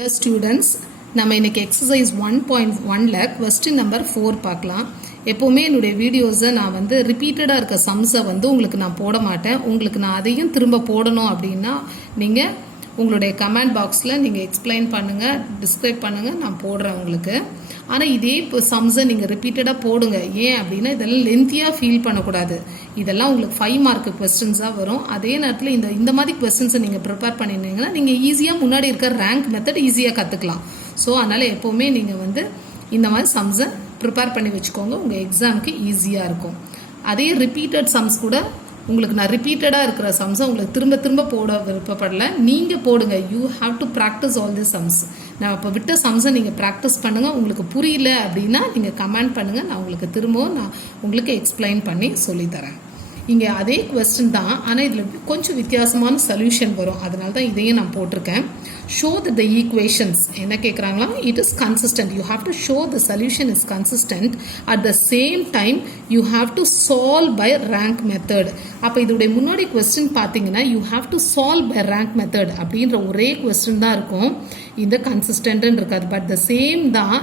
Dear students, நம்ம இன்னைக்கு exercise 1.1ல question number 4 பார்க்கலாம். எப்போவுமே என்னுடைய வீடியோஸை நான் வந்து ரிப்பீட்டடாக இருக்க சம்ஸை வந்து உங்களுக்கு நான் போட மாட்டேன். உங்களுக்கு நான் அதையும் திரும்ப போடணும் அப்படின்னா நீங்கள் உங்களுடைய கமெண்ட் பாக்ஸில் நீங்கள் எக்ஸ்பிளைன் பண்ணுங்கள், டிஸ்கிரைப் பண்ணுங்கள், நான் போடுறேன் உங்களுக்கு. ஆனால் இதே இப்போ சம்ஸை நீங்கள் ரிப்பீட்டடாக போடுங்க. ஏன் அப்படின்னா இதெல்லாம் லென்த்தியாக ஃபீல் பண்ணக்கூடாது. இதெல்லாம் உங்களுக்கு 5 மார்க் கொஸ்டின்ஸாக வரும். அதே நேரத்தில் இந்த மாதிரி கொஸ்டின்ஸை நீங்கள் ப்ரிப்பேர் பண்ணியிருந்தீங்கன்னா நீங்கள் ஈஸியாக முன்னாடி இருக்கிற ரேங்க் மெத்தட் ஈஸியாக கற்றுக்கலாம். ஸோ அதனால் எப்போவுமே நீங்கள் வந்து இந்த மாதிரி சம்ஸை ப்ரிப்பேர் பண்ணி வச்சுக்கோங்க. உங்கள் எக்ஸாமுக்கு ஈஸியாக இருக்கும். அதே ரிப்பீட்டட் சம்ஸ் கூட உங்களுக்கு நான் ரிப்பீட்டடாக இருக்கிற சம்ஸை உங்களுக்கு திரும்ப திரும்ப போட விருப்பப்படல. நீங்கள் போடுங்க. You have to practice all the sums. நான் இப்போ விட்ட சம்ஸை நீங்கள் ப்ராக்டிஸ் பண்ணுங்கள். உங்களுக்கு புரியல அப்படின்னா நீங்கள் கமெண்ட் பண்ணுங்கள். நான் உங்களுக்கு திரும்பவும் நான் உங்களுக்கு எக்ஸ்பிளைன் பண்ணி சொல்லித்தரேன். இங்கே அதே கொஸ்டின் தான், ஆனால் இதில் கொஞ்சம் வித்தியாசமான சொல்யூஷன் வரும். அதனால தான் இதையும் நான் போட்டிருக்கேன். ஷோ த ஈக்குவேஷன்ஸ் என்ன கேட்குறாங்களா, it is consistent. You have to show the solution is consistent. At the same time you have to solve by rank method. அப்போ இதோடைய முன்னாடி கொஸ்டின் பார்த்தீங்கன்னா you have to solve by rank method அப்படின்ற ஒரே question தான் இருக்கும். இந்த கன்சிஸ்டன்ட்னு இருக்காது. பட் த சேம் தான்.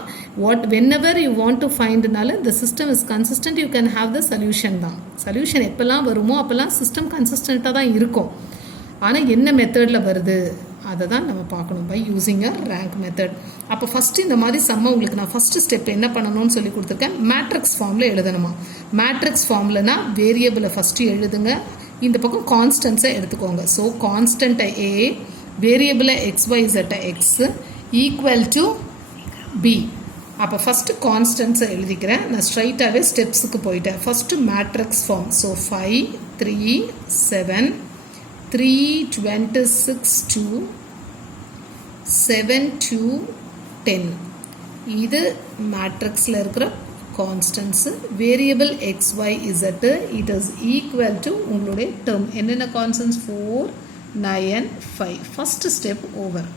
whenever you want to findனால the system is consistent, you can have the solution தான். சொல்யூஷன் எப்பெல்லாம் வருமோ அப்போல்லாம் சிஸ்டம் கன்சிஸ்டண்ட்டாக தான் இருக்கும். ஆனால் என்ன மெத்தடில் வருது அதை தான் நம்ம பார்க்கணும். By using a rank method. அப்போ ஃபஸ்ட்டு இந்த மாதிரி சம்மை உங்களுக்கு நான் ஃபஸ்ட்டு ஸ்டெப் என்ன பண்ணணும்னு சொல்லி கொடுத்துருக்கேன். மேட்ரிக்ஸ் ஃபார்மில் எழுதணுமா. மேட்ரிக்ஸ் ஃபார்ம்லனா வேரியபிளை ஃபஸ்ட்டு எழுதுங்க. இந்த பக்கம் கான்ஸ்டன்ஸை எடுத்துக்கோங்க. ஸோ கான்ஸ்டன்ட்டை ஏ, வேரியபிளை XYZ X equal to B. அப்போ ஃபஸ்ட்டு கான்ஸ்டன்ஸை எழுதிக்கிறேன். நான் ஸ்ட்ரைட்டாகவே ஸ்டெப்ஸுக்கு போயிட்டேன். First matrix form. ஸோ 5 3 7 3 26 2 7 2 10. இது மேட்ரிக்ஸில் இருக்கிற constants. Variable XYZ it is equal to உங்களுடைய டேர்ம். என்னென்ன constants 4 9 5. First step over.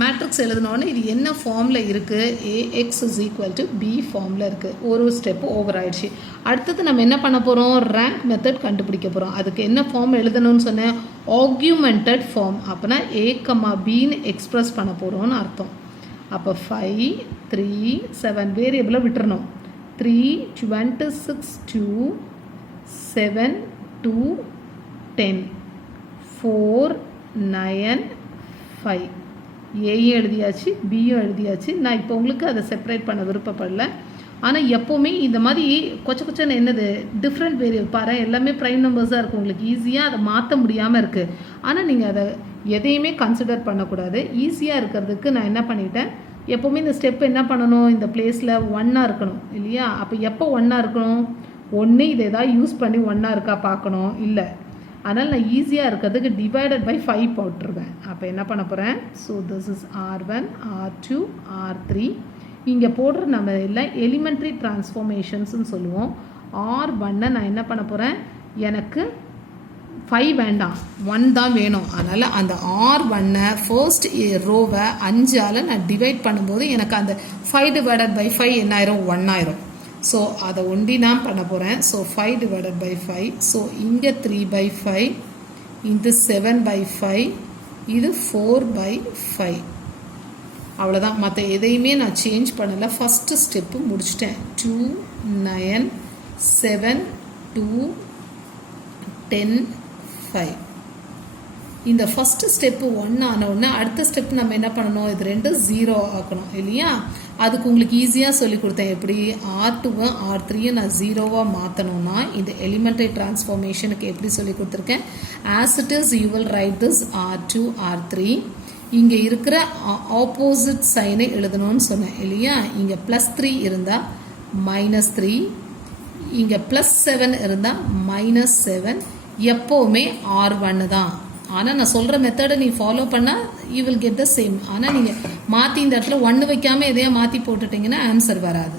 Matrix எழுதினோடனே இது என்ன ஃபார்மில் இருக்குது, AX is equal to B ஃபார்மில் இருக்குது. ஒரு ஸ்டெப்பு ஓவர் ஆயிடுச்சு. அடுத்தது நம்ம என்ன பண்ண போகிறோம், ரேங்க் மெத்தட் கண்டுபிடிக்க போகிறோம். அதுக்கு என்ன ஃபார்ம் எழுதணும்னு சொன்னேன், ஆர்கியூமெண்டட் ஃபார்ம். அப்போனா A,Bன்னு எக்ஸ்ப்ரெஸ் பண்ண போகிறோம்னு அர்த்தம். அப்போ 5 3 7 வேரியபிளை விட்டுறணும். 3 26 2 7 2 10 4 9 5. ஏயும் எழுதியாச்சு, பியும் எழுதியாச்சு. நான் இப்போ உங்களுக்கு அதை செப்பரேட் பண்ண விருப்பப்படல. ஆனால் எப்போவுமே இந்த மாதிரி கொச்சன்னு என்னது டிஃப்ரெண்ட் வேரியபிள் பாரு, எல்லாமே ப்ரைம் நம்பர்ஸாக இருக்கும். உங்களுக்கு ஈஸியாக அதை மாற்ற முடியாமல் இருக்குது. ஆனால் நீங்கள் அதை எதையுமே கன்சிடர் பண்ணக்கூடாது. ஈஸியாக இருக்கிறதுக்கு நான் என்ன பண்ணிட்டேன், எப்போவுமே இந்த ஸ்டெப் என்ன பண்ணணும், இந்த பிளேஸில் 1 இருக்கணும் இல்லையா. அப்போ எப்போ 1 இருக்கணும், ஒன்று இதை எதாவது யூஸ் பண்ணி 1 இருக்கா பார்க்கணும். இல்லை, அதனால் நான் ஈஸியாக இருக்கிறதுக்கு டிவைடட் பை 5 போட்டுருவேன். அப்போ என்ன பண்ண போகிறேன், so this is R1 R2 R3. இங்கே போடுற நம்ம எல்லாம் எலிமெண்ட்ரி டிரான்ஸ்ஃபார்மேஷன்ஸ்னு சொல்லுவோம். R1 நான் என்ன பண்ண போகிறேன், எனக்கு 5 வேண்டாம், 1 தான் வேணும். அதனால் அந்த R1 ஃபர்ஸ்ட் ரோவை 5ஆல் நான் டிவைட் பண்ணும்போது எனக்கு அந்த 5 டிவைடட் பை 5 என்ன ஆயிரும், 1 ஆயிரும். ஸோ அதை ஒண்டி நான் பண்ண போகிறேன். So 5 divided by 5. ஸோ இங்கே 3 பை 5, இது 7 பை 5, இது 4 பை 5. அவ்வளோதான். மற்ற எதையுமே நான் சேஞ்ச் பண்ணலை. ஃபஸ்ட்டு ஸ்டெப்பு முடிச்சிட்டேன். 2 9 7 2 10 5. இந்த ஃபஸ்ட்டு ஸ்டெப்பு 1 ஆனவுடனே அடுத்த ஸ்டெப் நம்ம என்ன பண்ணணும், இது 2 0 ஆக்கணும் இல்லையா. அதுக்கு உங்களுக்கு ஈஸியாக சொல்லி கொடுத்தேன். எப்படி R2 R3 நான் 0வாக மாற்றணும்னா இந்த எலிமெண்ட்ரி டிரான்ஸ்ஃபார்மேஷனுக்கு எப்படி சொல்லி கொடுத்துருக்கேன். As it is you will write this R2 R3. இங்கே இருக்கிற ஆப்போசிட் சைனை எழுதணும்னு சொன்னேன் இல்லையா. இங்கே +3 இருந்தால் -3, இங்கே +7 இருந்தால் -7. எப்போவுமே R1 தான். ஆனால் நான் சொல்கிற மெத்தடை நீ ஃபாலோ பண்ணால் you will get the same. ஆனால் நீங்கள் மாற்றி இந்த இடத்துல 1 வைக்காமல் எதையா மாற்றி போட்டுட்டிங்கன்னா ஆன்சர் வராது.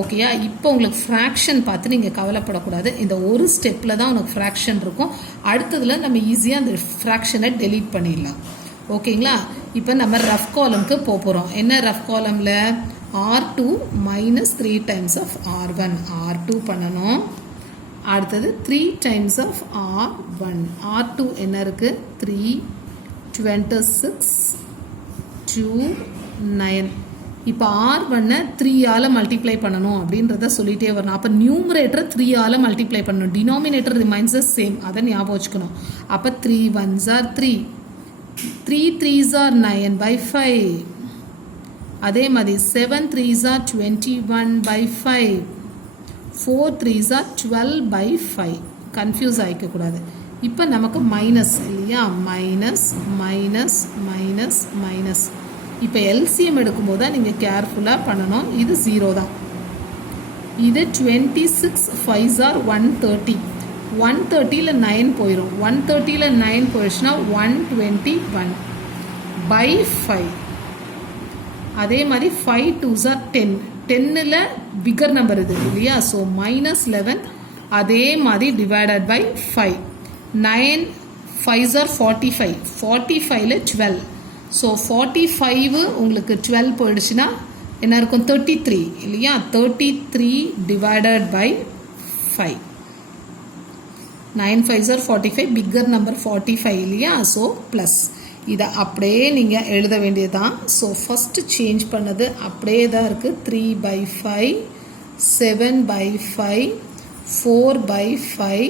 ஓகேயா. இப்போ உங்களுக்கு ஃப்ராக்ஷன் பார்த்து நீங்கள் கவலைப்படக்கூடாது. இந்த ஒரு ஸ்டெப்பில் தான் உனக்கு ஃப்ராக்ஷன் இருக்கும். அடுத்ததில் நம்ம ஈஸியாக அந்த ஃப்ராக்ஷனை டெலீட் பண்ணிடலாம். ஓகேங்களா. இப்போ நம்ம ரஃப் காலம்க்கு போகிறோம். என்ன rough காலமில் R2 -3 times of R1 R2 பண்ணணும். அடுத்தது 3 டைம்ஸ் ஆஃப் R1. R2 என்ன இருக்குது, 3 26 2 9. இப்போ R1 3ஆல் மல்டிப்ளை பண்ணணும் அப்படின்றத சொல்லிட்டே வரணும். அப்போ நியூமரேட்டரை 3ஆல் மல்டிப்ளை பண்ணணும். டினாமினேட்டர் ரிமைன்ஸ் சேம், அதை ஞாபகம் வச்சுக்கணும். அப்போ 3 1s are 3, 3 3s are 9/5. அதே மாதிரி 7 3s are 21/5, 4 3s are 12/5. Confuse ஆகிக்கக்கூடாது. இப்போ நமக்கு மைனஸ் இல்லையா, மைனஸ் மைனஸ் மைனஸ் மைனஸ். இப்போ எல்சிஎம் எடுக்கும்போது தான் நீங்கள் கேர்ஃபுல்லாக பண்ணணும். இது 0 தான். இது 26 5s are 130. 130ல் 9 போயிடும். 130ல் 9 போயிடுச்சுன்னா 121/5. அதே மாதிரி 5 2s are 10. 10ல் பிகர் நம்பர் இது இல்லையா, ஸோ -11. அதே மாதிரி டிவைடட் பை 5. 9 5s are 45. 45ல் 12. ஸோ 45 உங்களுக்கு 12 போயிடுச்சுன்னா என்ன இருக்கும், 33 இல்லையா. 33 divided by 5. 9 5s are 45, bigger number 45 இல்லையா, ஸோ ப்ளஸ். இதை அப்படியே நீங்கள் எழுத வேண்டியதுதான். ஸோ ஃபஸ்ட்டு சேஞ்ச் பண்ணது அப்படியே தான் இருக்குது. 3/5, 7/5, 4/5.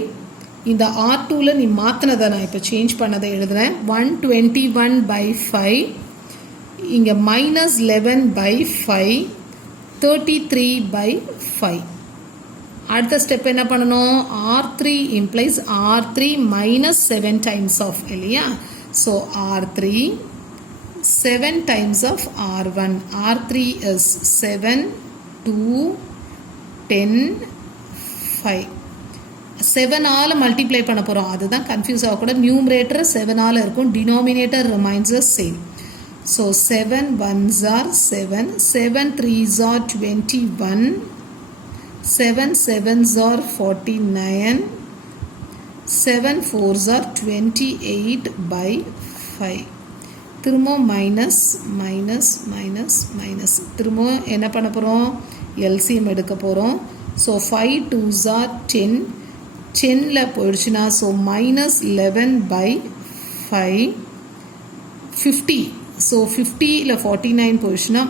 இந்த R2ல நீ மாற்றினதை நான் இப்போ சேஞ்ச் பண்ணதை எழுதுகிறேன். 121/5, இங்கே -11/5, 33/5. அடுத்த ஸ்டெப் என்ன பண்ணணும், R3 implies R3 -7 times of இல்லையா. So R3 7 times of R1. R3 is 7 2 10 5. 7ஆல் மல்டிப்ளை பண்ண போகிறோம், அதுதான் கன்ஃபியூஸ் ஆகக்கூட. நியூமரேட்டர் 7ஆல் இருக்கும், denominator remains same. So 7 1s are 7, 7 3s are 21, 7 7s are 49, 7 4s are 28/5. திரும்ப மைனஸ் மைனஸ் மைனஸ் மைனஸ். திரும்ப என்ன பண்ண போகிறோம், எல்சிஎம் எடுக்க போகிறோம். So 5 2s are 10. 10ல் போயிடுச்சுன்னா ஸோ -11/5, 50. ஸோ 50ல் 49 போயிடுச்சுன்னா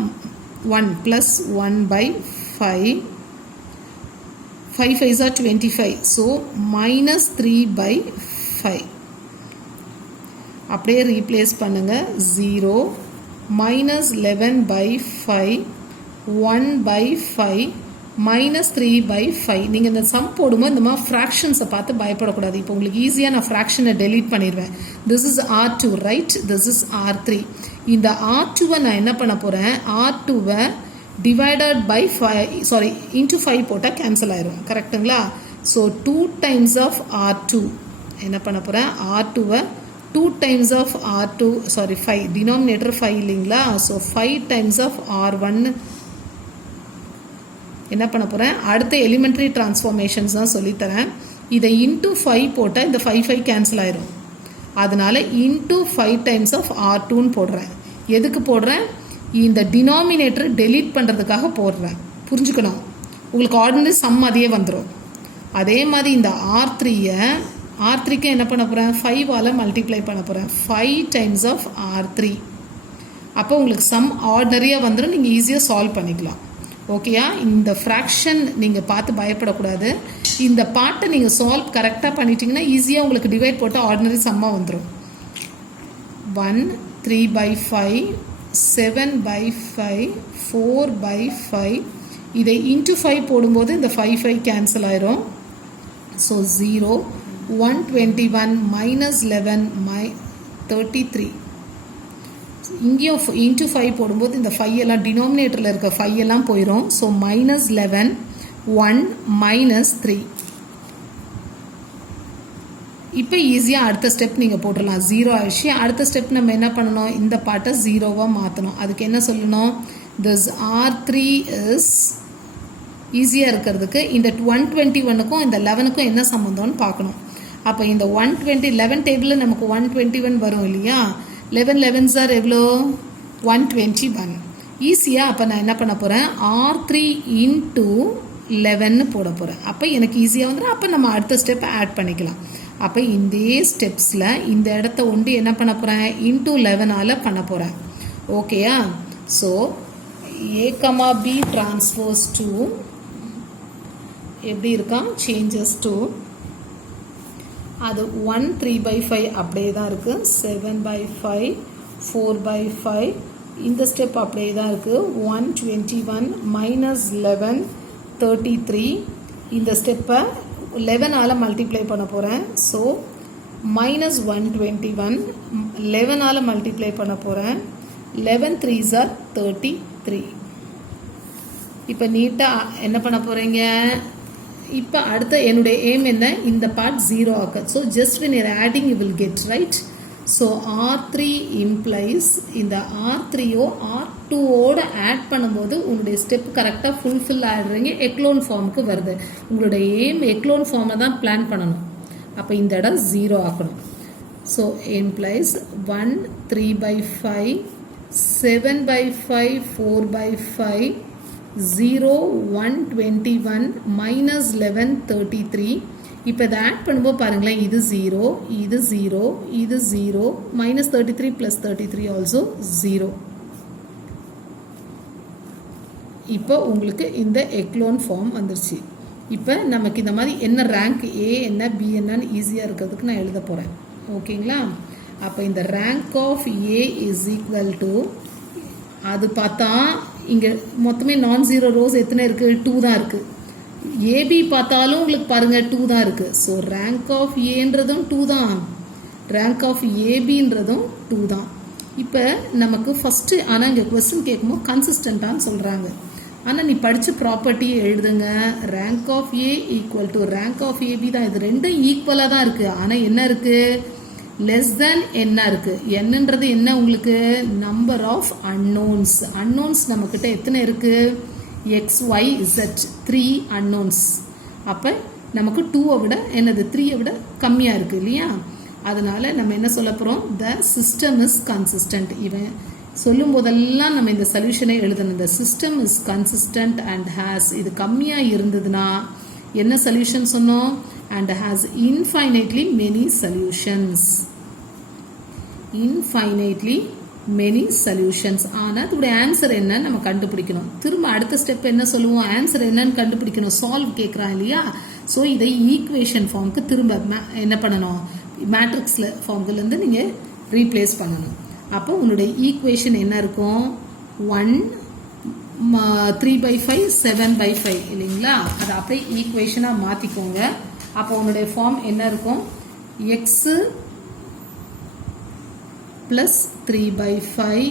1 + 1/5, 5 5s are 25. ஸோ -3/5. அப்படியே ரீப்ளேஸ் பண்ணுங்கள். 0 -11/5, 1/5, -3/5. நீங்கள் இந்த சம் போடும்போது இந்த மாதிரி ஃப்ராக்ஷன்ஸை பார்த்து பயப்படக்கூடாது. இப்போ உங்களுக்கு ஈஸியாக நான் ஃப்ராக்ஷனை டெலீட் பண்ணிடுவேன். This is R2 right, this is R3. இந்த R2வை நான் என்ன பண்ண போகிறேன், R2வை டிவைடட் பை 5 சாரி இன்ட்டு 5 போட்டால் கேன்சல் ஆயிரும், கரெக்டுங்களா. ஸோ 2 டைம்ஸ் ஆஃப் R2 என்ன பண்ண போகிறேன், R2வை 2 times of R2 sorry 5, denominator 5 இல்லைங்களா. ஸோ 5 டைம்ஸ் ஆஃப் R1 என்ன பண்ண போகிறேன், அடுத்த எலிமெண்ட்ரி டிரான்ஸ்ஃபார்மேஷன்ஸ் தான் சொல்லித்தரேன். இதை இன்ட்டு 5 போட்டால் இந்த 5 5 கேன்சல் ஆயிரும். அதனால் இன்ட்டு 5 டைம்ஸ் ஆஃப் R2ன்னு போடுறேன். எதுக்கு போடுறேன், இந்த டினாமினேட்டர் டெலீட் பண்ணுறதுக்காக போடுறேன். புரிஞ்சுக்கணும், உங்களுக்கு ஆர்டினரி சம் மாதிரியே வந்துடும். அதே மாதிரி இந்த R3க்கு என்ன பண்ண போகிறேன், 5ஆல் மல்டிப்ளை பண்ண போகிறேன். 5 டைம்ஸ் ஆஃப் R3. அப்போ உங்களுக்கு சம் ஆர்டினரியாக வந்துடும், நீங்கள் ஈஸியாக சால்வ் பண்ணிக்கலாம். ஓகேயா. இந்த ஃப்ராக்ஷன் நீங்கள் பார்த்து பயப்படக்கூடாது. இந்த பார்ட்டை நீங்கள் சால்வ் கரெக்டாக பண்ணிட்டீங்கன்னா ஈஸியாக உங்களுக்கு டிவைட் போட்டு ஆர்டினரி சம்மாக வந்துடும். 1 3/5, 7/5, 4/5. இதை இன்ட்டு 5 போடும்போது இந்த 5 5 கேன்சல் ஆயிரும். ஸோ 0 121 -11 33. இங்கேயும் இன்ட்டு 5 போடும்போது இந்த 5 எல்லாம் டினாமினேட்டரில் இருக்க 5 எல்லாம் போயிடும். ஸோ -11 1 -3. இப்போ ஈஸியாக அடுத்த ஸ்டெப் நீங்கள் போட்டுடலாம். 0 ஆயிடுச்சு. அடுத்த ஸ்டெப் நம்ம என்ன பண்ணணும், இந்த பாட்டை 0வாக மாற்றணும். அதுக்கு என்ன சொல்லணும், திஸ் R3 இஸ் ஈஸியாக இருக்கிறதுக்கு இந்த 121க்கும் இந்த 11க்கும் என்ன சம்மந்தம்னு பார்க்கணும். அப்போ இந்த 120 11 டேபிளில் நமக்கு 121 வரும் இல்லையா. 11 11s are எவ்வளோ, 121. ஈஸியாக அப்போ நான் என்ன பண்ண போகிறேன், R3 இன்ட்டு 11 போட போகிறேன். அப்போ எனக்கு ஈஸியாக வந்துடும். அப்போ நம்ம அடுத்த ஸ்டெப்பை ஆட் பண்ணிக்கலாம். அப்போ இந்த ஸ்டெப்ஸில் இந்த இடத்த ஒண்டி என்ன பண்ண போகிறேன், இன்ட்டு 11ஆல் பண்ண போகிறேன். ஓகேயா? So a, b transpose to எப்படி இருக்கா? சேஞ்சஸ் டு அது 1 3/5 அப்படியே தான் இருக்கு. 7/5 4/5 இந்த ஸ்டெப் அப்படியே தான் இருக்கு. 121 minus 11 33 இந்த ஸ்டெப்பை 11ஆல் மல்டிப்ளை பண்ண போகிறேன். ஸோ minus 121 11ஆல் மல்டிப்ளை பண்ண போகிறேன். 11 3s are 33. இப்போ நீட்டாக என்ன பண்ண போகிறீங்க? இப்போ அடுத்த என்னுடைய எய்ம் என்ன? இந்த பார்ட் 0 ஆக்க. So just when you're adding you will get right. So R3 implies இந்த R3ஓ R2ஓட ஆட் பண்ணும்போது உங்களுடைய ஸ்டெப் கரெக்டாக ஃபுல்ஃபில் ஆகிடுறீங்க. எக்லோன் ஃபார்முக்கு வருது. உங்களுடைய எய்ம் எக்லோன் ஃபார்மை தான் பிளான் பண்ணணும். அப்போ இந்த இடம் 0 ஆக்கணும். So implies 1 3/5 7/5 4/5 0 121 minus 11 33. இப்போ இதை ஆட் பண்ணும்போது பாருங்களேன், இது 0 இது 0 இது 0 minus 33 plus 33 also 0. இப்போ உங்களுக்கு இந்த எக்லோன் ஃபார்ம் வந்துருச்சு. இப்போ நமக்கு இந்த மாதிரி என்ன ரேங்க் ஏ என்ன பி என்னன்னு ஈஸியாக இருக்கிறதுக்கு நான் எழுத போகிறேன். ஓகேங்களா? அப்போ இந்த rank of A is equal to அது பார்த்தா இங்கே மொத்தமே நான்-ஜீரோ ரோஸ் எத்தனை இருக்குது? 2 தான் இருக்குது. ஏபி பார்த்தாலும் உங்களுக்கு பாருங்கள் 2 தான் இருக்குது. ஸோ ரேங்க் ஆஃப் ஏன்றதும் 2 தான், ரேங்க் ஆஃப் ஏபின்றதும் 2 தான். இப்போ நமக்கு ஃபஸ்ட்டு ஆனால் இங்கே கொஸ்டின் கேட்கும்போது கன்சிஸ்டண்ட்டான்னு சொல்கிறாங்க. ஆனால் நீ படித்த ப்ராப்பர்ட்டியை எழுதுங்க. Rank of A equal to rank of AB தான். இது ரெண்டும் ஈக்குவலாக தான் இருக்குது. ஆனால் என்ன இருக்குது? லெஸ் தேன் என்ன இருக்கு? என்னன்றது என்ன? உங்களுக்கு நம்பர் ஆஃப் அன்னோன்ஸ். அன்னோன்ஸ் நம்மக்கிட்ட எத்தனை இருக்கு? X Y Z 3 unknowns. அப்போ நமக்கு 2-ஐ விட என்னது 3-ஐ விட கம்மியாக இருக்குது இல்லையா? அதனால நம்ம என்ன சொல்ல போகிறோம்? The system is consistent. இவன் சொல்லும் போதெல்லாம் நம்ம இந்த சொல்யூஷனை எழுதணும். இந்த system is consistent and has இது கம்மியாக இருந்ததுன்னா என்ன சொல்யூஷன் சொன்னோம்? and has infinitely many solutions. Infinitely many solutions. ஆனால் இதோட ஆன்சர் என்ன நம்ம கண்டுபிடிக்கணும். திரும்ப அடுத்த ஸ்டெப் என்ன சொல்லுவோம்? ஆன்சர் என்னன்னு கண்டுபிடிக்கணும். சால்வ் கேட்குறான் இல்லையா? ஸோ இதை ஈக்குவேஷன் ஃபார்முக்கு திரும்ப என்ன பண்ணணும்? மேட்ரிக்ஸில் ஃபார்முலேருந்து நீங்கள் ரீப்ளேஸ் பண்ணணும். அப்போ உன்னுடைய ஈக்குவேஷன் என்ன இருக்கும்? 1 3/5 7/5 இல்லைங்களா? அதை அப்படியே ஈக்குவேஷனாக மாற்றிக்கோங்க. அப்போ உன்னுடைய ஃபார்ம் என்ன இருக்கும்? X plus 3/5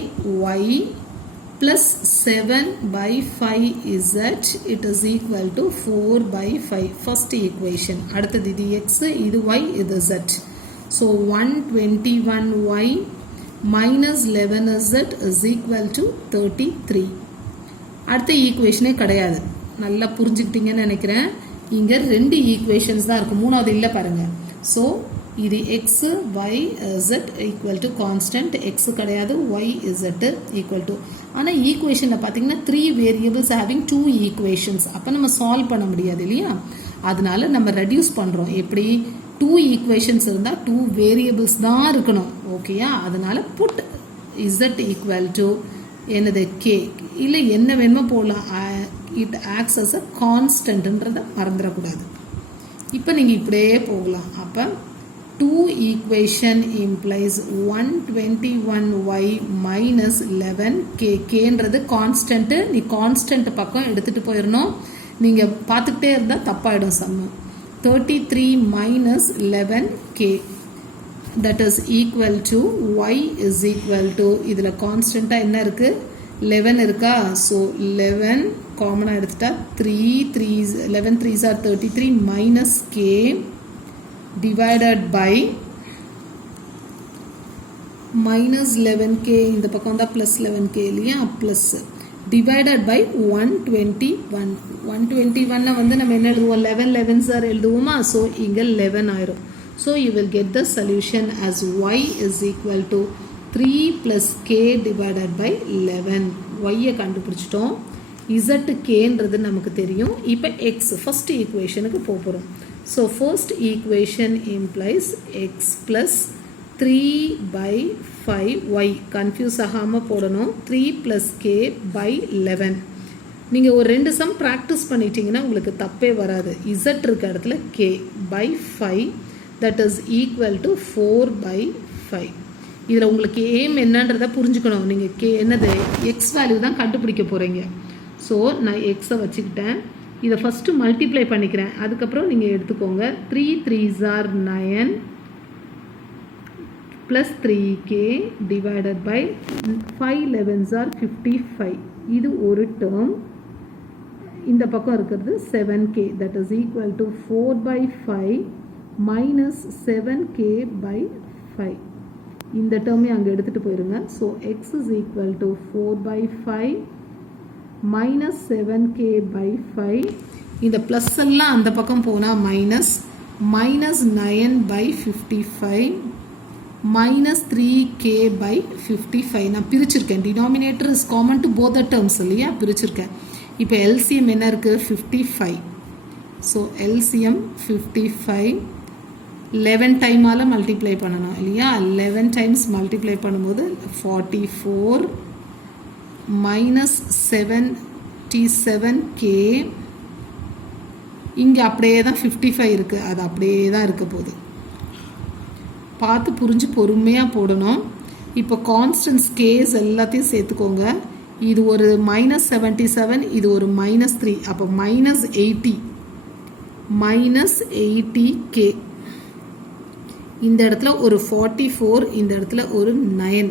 Y plus 7/5 Z it is equal to 4/5. First equation. அடுத்தது இது எக்ஸு, இது ஒய், இது Z. So 121 Y minus 11z is equal to 33. அடுத்த ஈக்குவேஷனே கிடையாது. நல்லா புரிஞ்சுக்கிட்டீங்கன்னு நினைக்கிறேன். இங்கே 2 ஈக்குவேஷன்ஸ் தான் இருக்குது, மூணாவது இல்லை பாருங்க. ஸோ இது X Y Z equal to constant, X கிடையாது, ஒய் இசட் ஈக்குவல் டு. ஆனால் ஈக்குவேஷனில் பார்த்தீங்கன்னா 3 வேரியபிள்ஸ் ஹேவிங் 2 ஈக்குவேஷன்ஸ். அப்போ நம்ம சால்வ் பண்ண முடியாது இல்லையா? அதனால நம்ம ரெடியூஸ் பண்ணுறோம். எப்படி? 2 ஈக்குவேஷன்ஸ் இருந்தால் 2 வேரியபிள்ஸ் தான் இருக்கணும். ஓகேயா? அதனால புட் இசட் ஈக்குவல் டு என்னது கே, இல்லை என்ன வேணுமோ போடலாம். இட் ஆக்ட்ஸ் அஸ் அ கான்ஸ்டன்ட்ன்றதை மறந்துடக்கூடாது. இப்போ நீங்கள் இப்படியே போகலாம். அப்போ 2 equation implies 121y minus 11k. கேன்றது கான்ஸ்டன்ட்டு. நீ கான்ஸ்டன்ட் பக்கம் எடுத்துகிட்டு போயிடணும். நீங்கள் பார்த்துக்கிட்டே இருந்தால் தப்பாயிடும் சம்மு. 33 minus 11k that is equal to y is equal to இதில் கான்ஸ்டண்ட்டாக என்ன இருக்குது? 11 இருக்கா? ஸோ 11 காமனாக எடுத்துட்டா 11 3s are 33 minus k divided by minus 11k. இந்த பக்கம் தான் plus 11k இல்லையா? plus divided by 121. 121 வந்து நம்ம என்ன எழுதுவோம்? 11 11s are எழுதுவோமா? ஸோ இங்கே 11 ஆயிரும். So you will get the solution as y is equal to 3 plus k divided by 11. y-ஐ கண்டுபிடிச்சிட்டோம். z kன்றது நமக்கு தெரியும். இப்போ x ஃபர்ஸ்ட் ஈக்குவேஷனுக்கு போகிறோம். So first equation implies x plus 3/5y confuse ஆகாமல் போடணும். 3 + k/11. நீங்கள் ஒரு 2 சம் ப்ராக்டிஸ் பண்ணிட்டீங்கன்னா உங்களுக்கு தப்பே வராது. z இருக்க இடத்துல k/5 that is equal to 4/5. இதில் உங்களுக்கு ஏம் என்னன்றதை புரிஞ்சுக்கணும். நீங்கள் என்னது எக்ஸ் வேல்யூ தான் கண்டுபிடிக்க போகிறீங்க. ஸோ நான் எக்ஸை வச்சுக்கிட்டேன். இதை ஃபஸ்ட்டு மல்டிப்ளை பண்ணிக்கிறேன். அதுக்கப்புறம் நீங்கள் எடுத்துக்கோங்க. 3 3s are 9 + 3k divided by 5 11s are 55. இது ஒரு டேர்ம். இந்த பக்கம் இருக்கிறது 7k that is equal to 4/5 minus 7k/5. இந்த டேர்மே அங்கே எடுத்துகிட்டு போயிருங்க. So X is equal to 4/5 minus 7k/5. இந்த ப்ளஸ் எல்லாம் அந்த பக்கம் போனால் மைனஸ் 9/55 மைனஸ் 3k/55. நான் பிரிச்சிருக்கேன். Denominator is common to both the terms இல்லையா, பிரிச்சிருக்கேன். இப்போ எல்சிஎம் என்ன இருக்குது 55. ஸோ எல்சிஎம் 55 11 டைமால் மல்டிப்ளை பண்ணணும் இல்லையா. 11 டைம்ஸ் மல்டிப்ளை பண்ணும்போது 44 மைனஸ் 77k. இங்கே அப்படியே தான் 55 இருக்குது. அது அப்படியே தான் இருக்க போகுது. பார்த்து புரிஞ்சு பொறுமையாக போடணும். இப்போ கான்ஸ்டன்ஸ் கேஸ் எல்லாத்தையும் சேர்த்துக்கோங்க. இது ஒரு -77, இது ஒரு -3. அப்போ -80 -80k. இந்த இடத்துல ஒரு 44, இந்த இடத்துல ஒரு 9.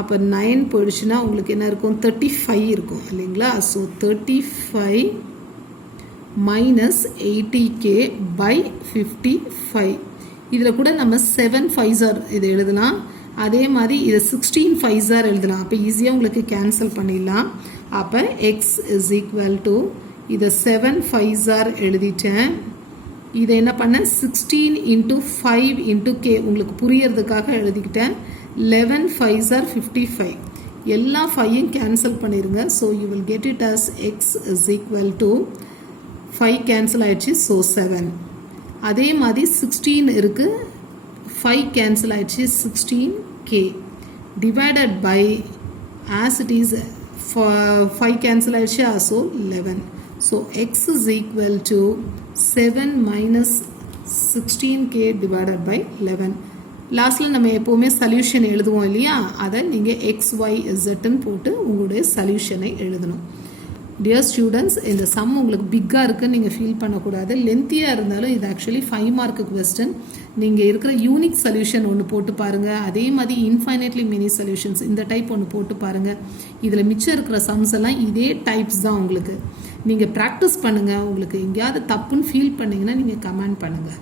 அப்போ 9 போயிடுச்சுன்னா உங்களுக்கு என்ன இருக்கும் 35 இருக்கும் இல்லைங்களா. So 35 -80k/55. இதில் கூட நம்ம 7 5s இது எழுதலாம். அதே மாதிரி இதை 16 5s எழுதலாம். அப்போ ஈஸியாக உங்களுக்கு கேன்சல் பண்ணிடலாம். அப்போ எக்ஸ் இஸ் ஈக்குவல் டு இதை 7 5s எழுதிட்டேன். இதை என்ன பண்ண 16 × 5 × k உங்களுக்கு புரியறதுக்காக எழுதிக்கிட்டேன். 11 5s 55. எல்லா 5யும் கேன்சல் பண்ணிடுங்க. So you will get it as X is equal to 5 cancel ஆயிடுச்சு. ஸோ 7. அதே மாதிரி 16 இருக்குது. 5 கேன்சல் ஆயிடுச்சு 16k divided by as it is 5 cancel ஆயிடுச்சு. So 11. So X is equal to 7 minus 16k divided by 11. லாஸ்ட்டில் நம்ம எப்போவுமே சொல்யூஷன் எழுதுவோம் இல்லையா, அதை நீங்கள் XYZன்னு போட்டு உங்களுடைய சொல்யூஷனை எழுதணும். டியர் ஸ்டூடெண்ட்ஸ், இந்த சம் உங்களுக்கு பிக்காக இருக்குன்னு நீங்கள் ஃபீல் பண்ணக்கூடாது. லென்த்தியாக இருந்தாலும் இது ஆக்சுவலி 5 மார்க்கு கொஸ்டின். நீங்கள் இருக்கிற யூனிக் சொல்யூஷன் ஒன்று போட்டு பாருங்கள். அதே மாதிரி இன்ஃபைனைட்லி மெனி சொல்யூஷன்ஸ் இந்த டைப் ஒன்று போட்டு பாருங்கள். இதில் மிச்சம் இருக்கிற சம்ஸ் எல்லாம் இதே டைப்ஸ் தான். உங்களுக்கு நீங்கள் ப்ராக்டிஸ் பண்ணுங்கள். உங்களுக்கு எங்கேயாவது தப்புன்னு ஃபீல் பண்ணிங்கன்னா நீங்கள் கமெண்ட் பண்ணுங்கள்.